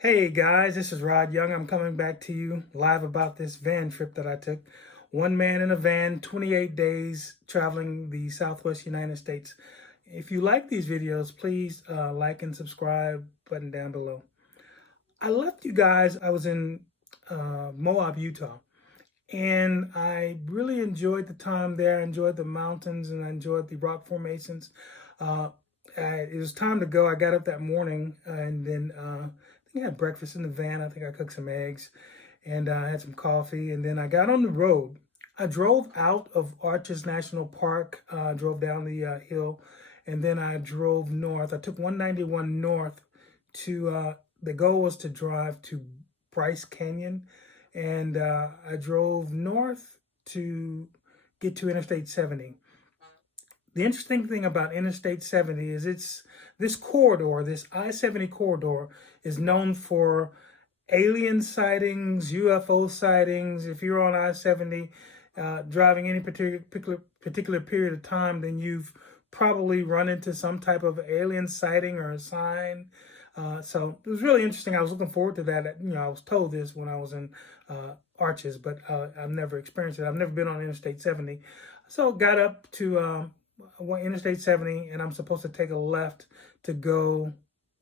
Hey guys, this is Rod Young. I'm coming back to you live about this van trip that I took. One man in a van, 28 days traveling the Southwest United States. If you like these videos, please like and subscribe, button down below. I left you guys, I was in Moab, Utah, and I really enjoyed the time there. I enjoyed the mountains and I enjoyed the rock formations. Uh, it was time to go. I got up that morning and then I think I had breakfast in the van. I think I cooked some eggs and I had some coffee. And then I got on the road. I drove out of Arches National Park, drove down the hill, and then I drove north. I took 191 north to, the goal was to drive to Bryce Canyon, and I drove north to get to Interstate 70. The interesting thing about Interstate 70 is this corridor, this I-70 corridor, is known for alien sightings, UFO sightings. If you're on I-70 driving any particular period of time, then you've probably run into some type of alien sighting or a sign. So it was really interesting. I was looking forward to that. I was told this when I was in Arches, but I've never experienced it. I've never been on Interstate 70. So got up to Interstate 70, and I'm supposed to take a left to go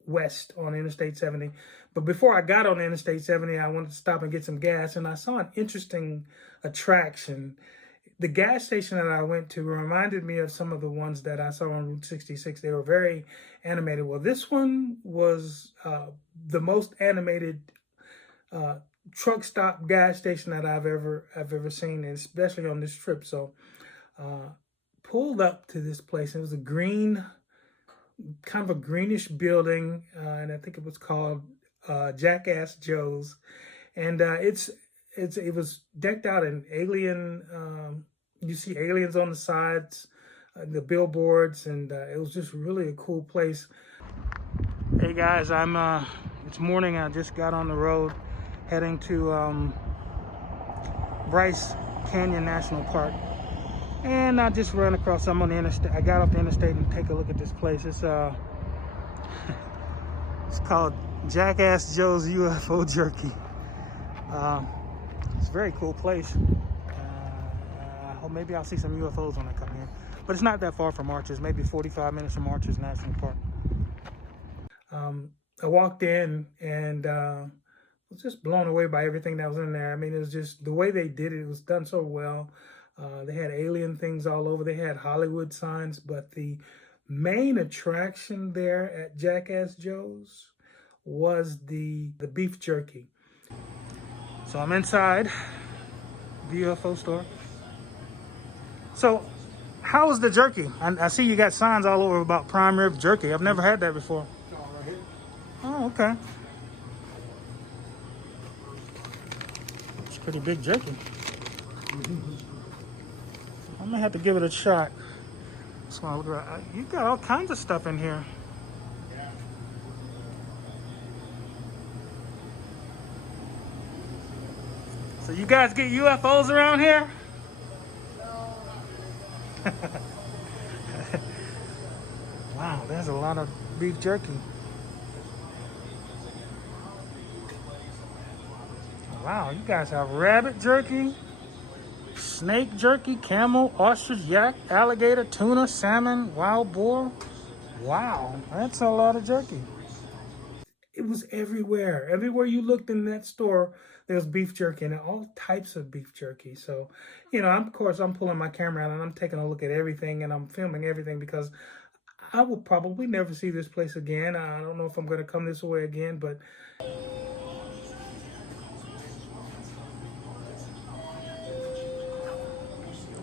west on Interstate 70. But before I got on Interstate 70, I wanted to stop and get some gas, and I saw an interesting attraction. The gas station that I went to reminded me of some of the ones that I saw on Route 66. They were very animated. Well, this one was the most animated truck stop gas station that I've ever seen, and especially on this trip. So pulled up to this place. It was a green, kind of a greenish building, and I think it was called Jackass Joe's, and it was decked out in alien. You see aliens on the sides, the billboards, and it was just really a cool place. Hey guys, it's morning. I just got on the road, heading to Bryce Canyon National Park. And I just ran across, I'm on the interstate. I got off the interstate and take a look at this place. It's it's called Jackass Joe's UFO Jerky. It's a very cool place. Maybe I'll see some UFOs when I come here. But it's not that far from Arches, maybe 45 minutes from Arches National Park. I walked in and was just blown away by everything that was in there. I mean, it was just the way they did it. It was done so well. They had alien things all over. They had Hollywood signs, but the main attraction there at Jackass Joe's was the beef jerky. So I'm inside the UFO store. So how is the jerky? I see you got signs all over about prime rib jerky. I've never had that before. Oh, okay. It's pretty big jerky. I'm gonna have to give it a shot. So you got all kinds of stuff in here. So you guys get UFOs around here? Wow, there's a lot of beef jerky. Wow, you guys have rabbit jerky, snake jerky, camel, ostrich, yak, alligator, tuna, salmon, wild boar. Wow, that's a lot of jerky. It was everywhere. Everywhere you looked in that store, there was beef jerky and all types of beef jerky. So, of course, I'm pulling my camera out and I'm taking a look at everything and I'm filming everything because I will probably never see this place again. I don't know if I'm going to come this way again, but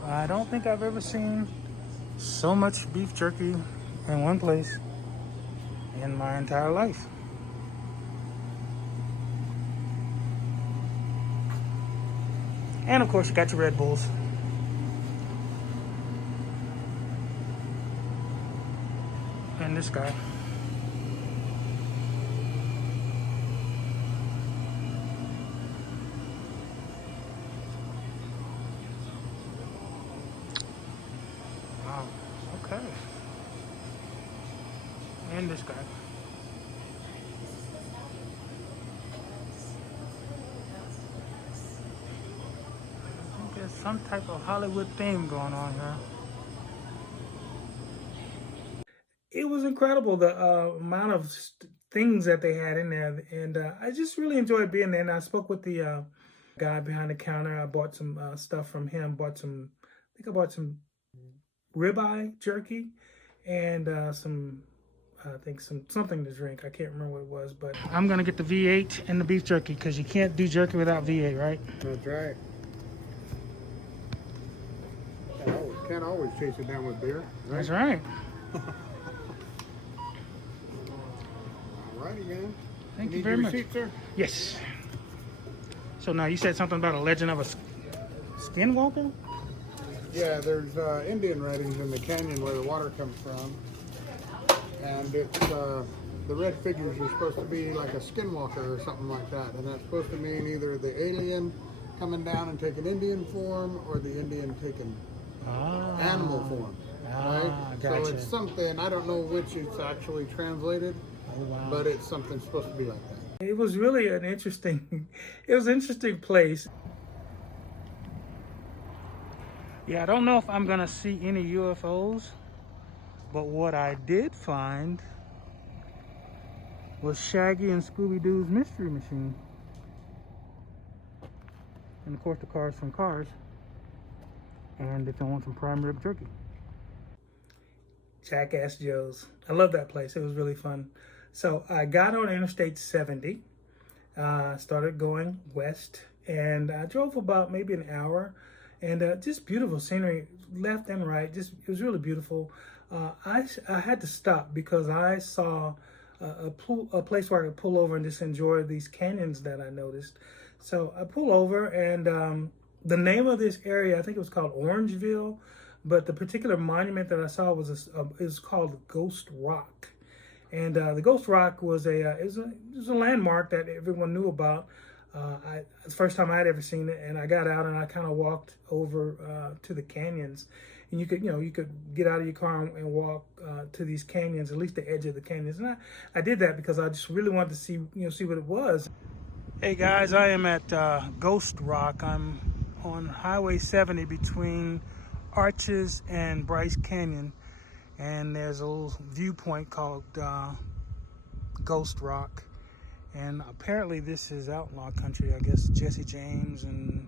I don't think I've ever seen so much beef jerky in one place in my entire life. And of course, you got your Red Bulls. And this guy. Wow, okay. And this guy. some type of Hollywood theme going on here. It was incredible, the amount of things that they had in there, and I just really enjoyed being there. And I spoke with the guy behind the counter. I bought some stuff from him. I think I bought some ribeye jerky and something to drink. I can't remember what it was, but I'm gonna get the V8 and the beef jerky because you can't do jerky without V8, right? That's right. Can't always chase it down with beer, right? That's right. Alrighty, man. Thank you very much. Receipt, sir? Yes. So now you said something about a legend of a skinwalker? Yeah, there's Indian writings in the canyon where the water comes from, and it's the red figures are supposed to be like a skinwalker or something like that, and that's supposed to mean either the alien coming down and taking Indian form or the Indian taking animal form. Right? Gotcha. So it's something, I don't know which it's actually translated, but it's something supposed to be like that. It was really an interesting place. Yeah, I don't know if I'm gonna see any UFOs, but what I did find was Shaggy and Scooby-Doo's Mystery Machine. And of course the Cars from Cars. And if you want some prime rib jerky. Jackass Joe's. I love that place. It was really fun. So I got on Interstate 70, started going west, and I drove about maybe an hour, and just beautiful scenery left and right. Just, it was really beautiful. I had to stop because I saw a place where I could pull over and just enjoy these canyons that I noticed. So I pull over, and the name of this area, I think it was called Orangeville, but the particular monument that I saw was called Ghost Rock. And the Ghost Rock was a landmark that everyone knew about. It's the first time I'd ever seen it, and I got out and I kind of walked over to the canyons. And you could get out of your car and walk to these canyons, at least the edge of the canyons. And I did that because I just really wanted to see what it was. Hey guys, I am at Ghost Rock. I'm on Highway 70 between Arches and Bryce Canyon, and there's a little viewpoint called Ghost Rock, and apparently this is outlaw country. I guess Jesse James and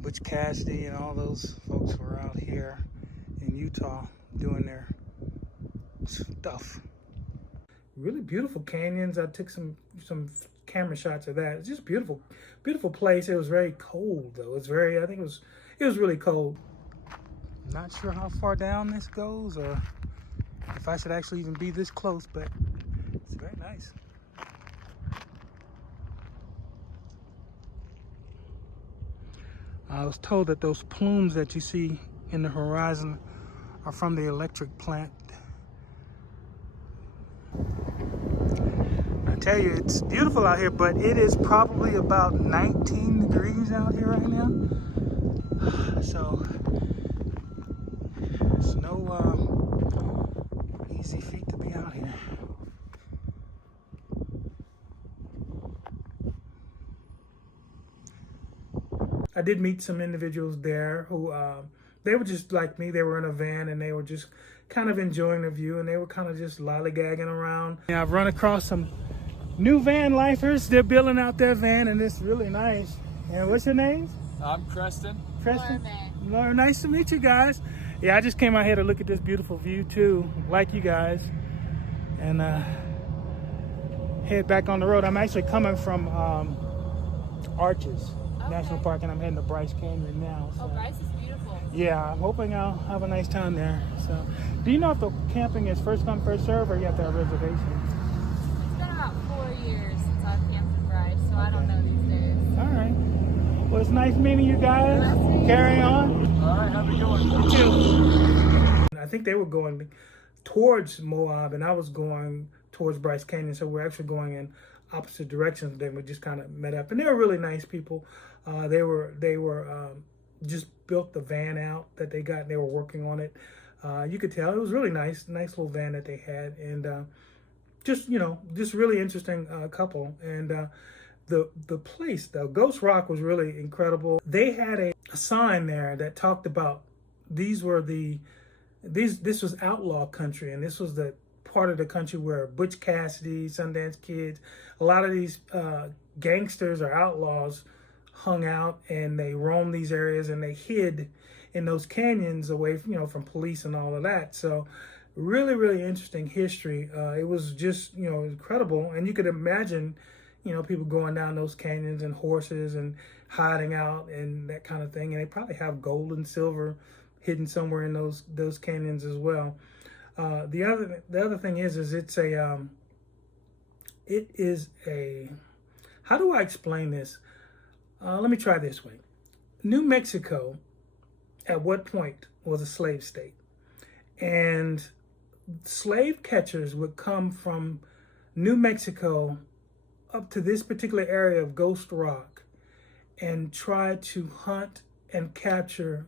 Butch Cassidy and all those folks were out here in Utah doing their stuff. Really beautiful canyons. I took some camera shots of that. It's just beautiful place. It was very cold though. I think it was really cold. Not sure how far down this goes or if I should actually even be this close, but it's very nice. I was told that those plumes that you see in the horizon are from the electric plant. I tell you, it's beautiful out here, but it is probably about 19 degrees out here right now. So it's no easy feat to be out here. I did meet some individuals there who they were just like me. They were in a van and they were just kind of enjoying the view, and they were kind of just lollygagging around. And I've run across some new van lifers. They're building out their van, and it's really nice. And what's your name? I'm Preston. Preston? Laura, nice to meet you guys. Yeah, I just came out here to look at this beautiful view too, like you guys, and head back on the road. I'm actually coming from Arches National Park, and I'm heading to Bryce Canyon now. So. Oh, Bryce is beautiful. Yeah, I'm hoping I'll have a nice time there. So, do you know if the camping is first come, first serve, or you have to have a reservation? It's been about 4 years since I've camped in Bryce, so I don't know these days. All right. Well, it's nice meeting you guys. Carry on. All right, have a good one. You too. I think they were going towards Moab, and I was going towards Bryce Canyon, so we're actually going in opposite directions. Then we just kind of met up, and they were really nice people. They were just built the van out that they got, and they were working on it. You could tell it was really nice little van that they had, and just really interesting couple. And the place, the Ghost Rock, was really incredible. They had a sign there that talked about these were the this was outlaw country, and this was the part of the country where Butch Cassidy, Sundance Kids, a lot of these gangsters or outlaws hung out, and they roamed these areas, and they hid in those canyons away from, from police and all of that. So really, really interesting history. It was just, incredible. And you could imagine, people going down those canyons and horses and hiding out and that kind of thing. And they probably have gold and silver hidden somewhere in those canyons as well. The other thing is it is a, how do I explain this? Let me try this way. New Mexico, at what point, was a slave state. And slave catchers would come from New Mexico up to this particular area of Ghost Rock and try to hunt and capture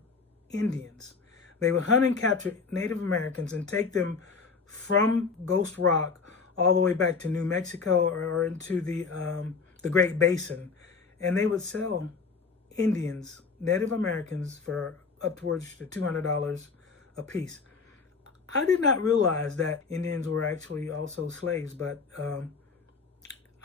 Indians. They would hunt and capture Native Americans and take them from Ghost Rock all the way back to New Mexico or into the Great Basin. And they would sell Indians, Native Americans, for upwards to $200 a piece. I did not realize that Indians were actually also slaves, but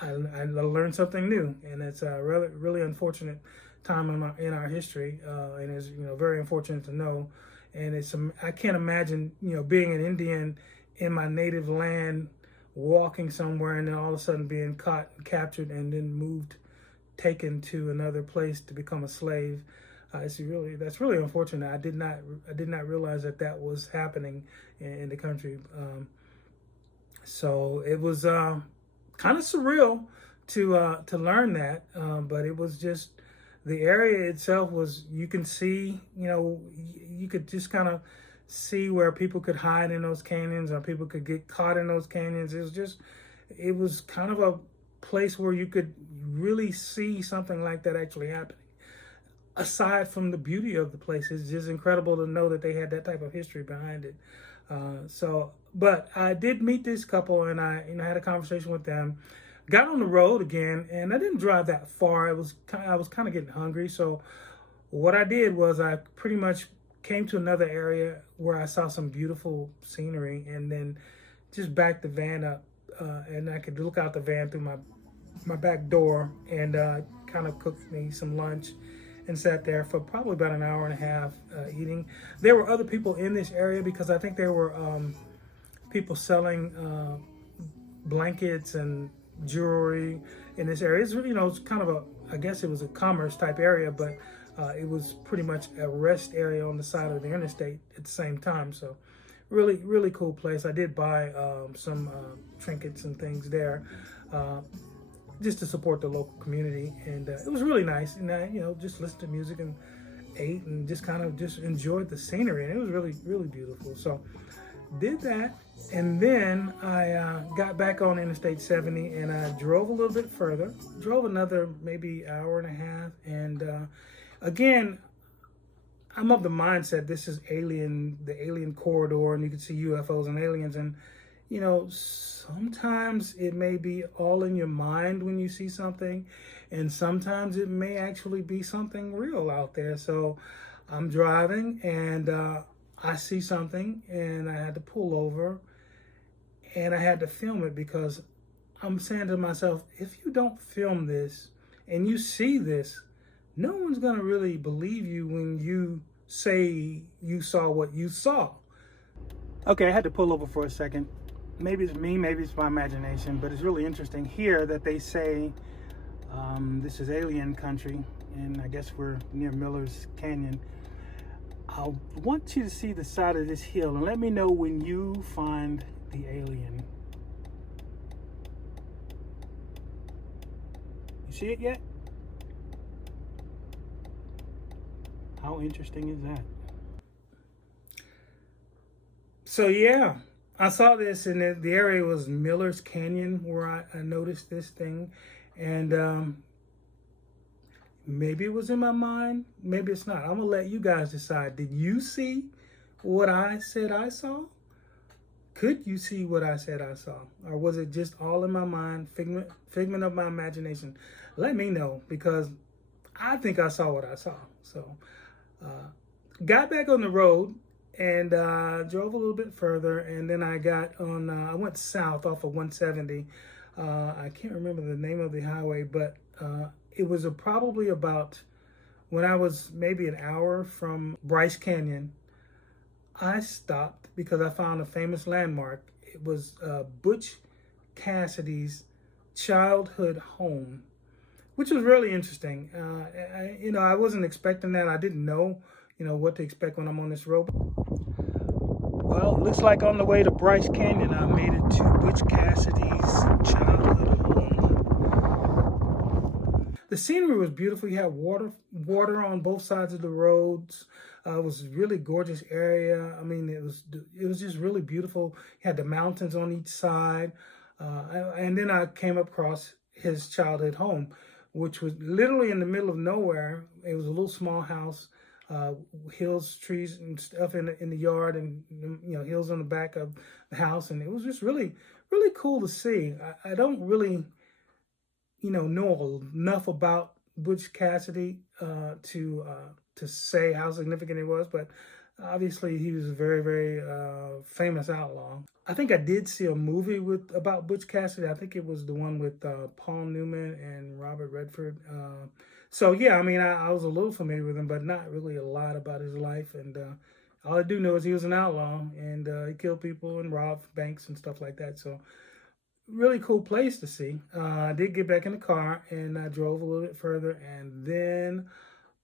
I learned something new, and it's a really, really unfortunate time in our history, and it's very unfortunate to know. And I can't imagine being an Indian in my native land, walking somewhere, and then all of a sudden being caught and captured, and then taken to another place to become a slave. That's really unfortunate. I did not realize that was happening in the country. So it was kind of surreal to learn that, but it was just, the area itself was, you can see, you could just kind of see where people could hide in those canyons, or people could get caught in those canyons. It was kind of a place where you could really see something like that actually happening. Aside from the beauty of the place, it's just incredible to know that they had that type of history behind it. But I did meet this couple, and I had a conversation with them. Got on the road again, and I didn't drive that far. I was kind of getting hungry, so what I did was I pretty much came to another area where I saw some beautiful scenery, and then just backed the van up, and I could look out the van through my back door, and kind of cooked me some lunch and sat there for probably about an hour and a half eating. There were other people in this area, because I think there were people selling blankets and jewelry in this area. It's really, it's kind of I guess it was a commerce type area, but it was pretty much a rest area on the side of the interstate at the same time. So really, really cool place. I did buy some trinkets and things there, just to support the local community, and it was really nice. And I, just listened to music and ate and just kind of just enjoyed the scenery, and it was really, really beautiful. So did that, and then I got back on Interstate 70, and I drove a little bit further, drove another maybe hour and a half, and again, I'm of the mindset this is the alien corridor, and you can see UFOs and aliens, and sometimes it may be all in your mind when you see something, and sometimes it may actually be something real out there. So I'm driving, and I see something, and I had to pull over, and I had to film it, because I'm saying to myself, if you don't film this and you see this, no one's going to really believe you when you say you saw what you saw. Okay, I had to pull over for a second. Maybe it's me, maybe it's my imagination, but it's really interesting here that they say this is alien country, and I guess we're near Miller's Canyon. I want you to see the side of this hill, and let me know when you find the alien. You see it yet? How interesting is that? So yeah, I saw this, and the area was Miller's Canyon where I noticed this thing, and maybe it was in my mind, maybe it's not. I'm gonna let you guys decide. Did you see what I said I saw? Could you see what I said I saw? Or was it just all in my mind, figment of my imagination? Let me know, because I think I saw what I saw. So Got back on the road and drove a little bit further, and then I got on. I went south off of 170. I can't remember the name of the highway, but it was probably about when I was maybe an hour from Bryce Canyon. I stopped because I found a famous landmark. It was Butch Cassidy's childhood home, which was really interesting. I wasn't expecting that. I didn't know, what to expect when I'm on this road. Well, it looks like on the way to Bryce Canyon, I made it to Butch Cassidy's childhood home. The scenery was beautiful. You had water on both sides of the roads. It was a really gorgeous area. I mean, it was just really beautiful. You had the mountains on each side. And then I came across his childhood home, which was literally in the middle of nowhere. It was a little small house, hills, trees, and stuff in the yard, and hills on the back of the house, and it was just really, really cool to see. I don't really, know enough about Butch Cassidy to say how significant it was, but obviously he was a very, very famous outlaw. I think I did see a movie about Butch Cassidy. I think it was the one with Paul Newman and Robert Redford. So yeah, I mean, I was a little familiar with him, but not really a lot about his life. And all I do know is he was an outlaw, and he killed people and robbed banks and stuff like that. So really cool place to see. I did get back in the car and I drove a little bit further, and then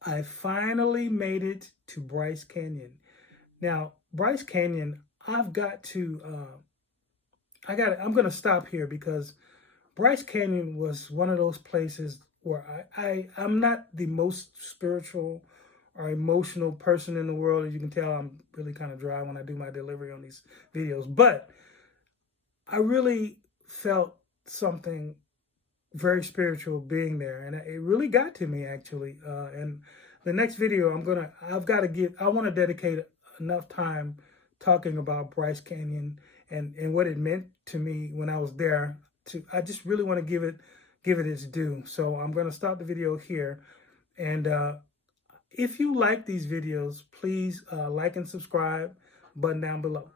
I finally made it to Bryce Canyon. Now, Bryce Canyon, I'm going to stop here because Bryce Canyon was one of those places where I'm not the most spiritual or emotional person in the world. As you can tell, I'm really kind of dry when I do my delivery on these videos, but I really felt something very spiritual being there, and it really got to me actually. And the next video I want to dedicate enough time talking about Bryce Canyon and what it meant to me when I was there. I just really want to give it its due. So I'm going to stop the video here. And if you like these videos, please like and subscribe. Button down below.